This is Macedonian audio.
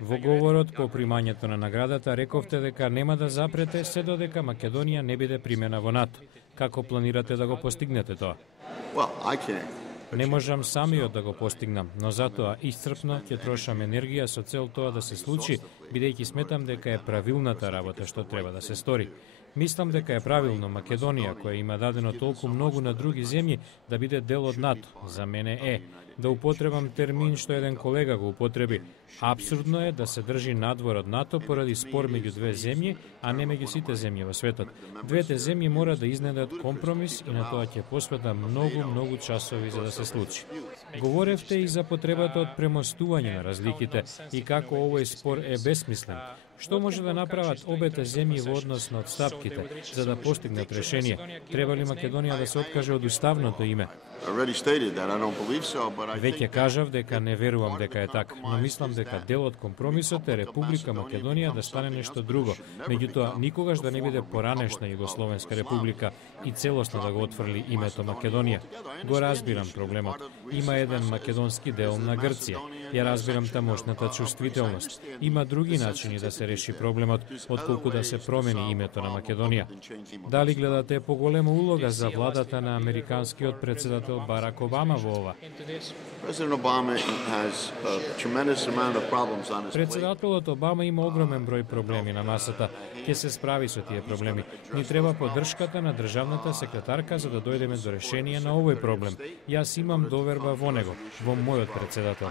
Во говорот по примањето на наградата рековте дека нема да запрете се додека Македонија не биде примена во НАТО. Како планирате да го постигнете тоа? Не можам самиот да го постигнам, но затоа исцрпно ќе трошам енергија со цел тоа да се случи, бидејќи сметам дека е правилната работа што треба да се стори. Мислам дека е правилно Македонија, која има дадено толку многу на други земји, да биде дел од НАТО. За мене е. Да употребам термин што еден колега го употреби. Абсурдно е да се држи надвор од НАТО поради спор меѓу две земји, а не меѓу сите земји во светот. Двете земји мора да изнедат компромис и на тоа ќе посветам многу часови за да се случи. Говоревте и за потребата од премостување на разликите и како овој спор е бесмислен. Што може да направат обете земји во однос на отстапките за да постигнат решение? Треба ли Македонија да се откаже од уставното име? Веќе кажав дека не верувам дека е така, но мислам дека дел од компромисот е Република Македонија да стане нешто друго, меѓутоа никогаш да не биде поранешна Југословенска република и целосно да го отфрли името Македонија. Го разбирам проблемот. Има еден македонски дел на Грција. Ја разбирам тамошната чувствителност. Има други начини да се реши проблемот, отколку да се промени името на Македонија. Дали гледате поголема улога за владата на американскиот председател Барак Обама во ова? Председателот Обама има огромен број проблеми на масата. Ќе се справи со тие проблеми. Ни треба поддршката на државната секретарка за да дојдеме до решение на овој проблем. Јас имам доверба во него, во мојот председател.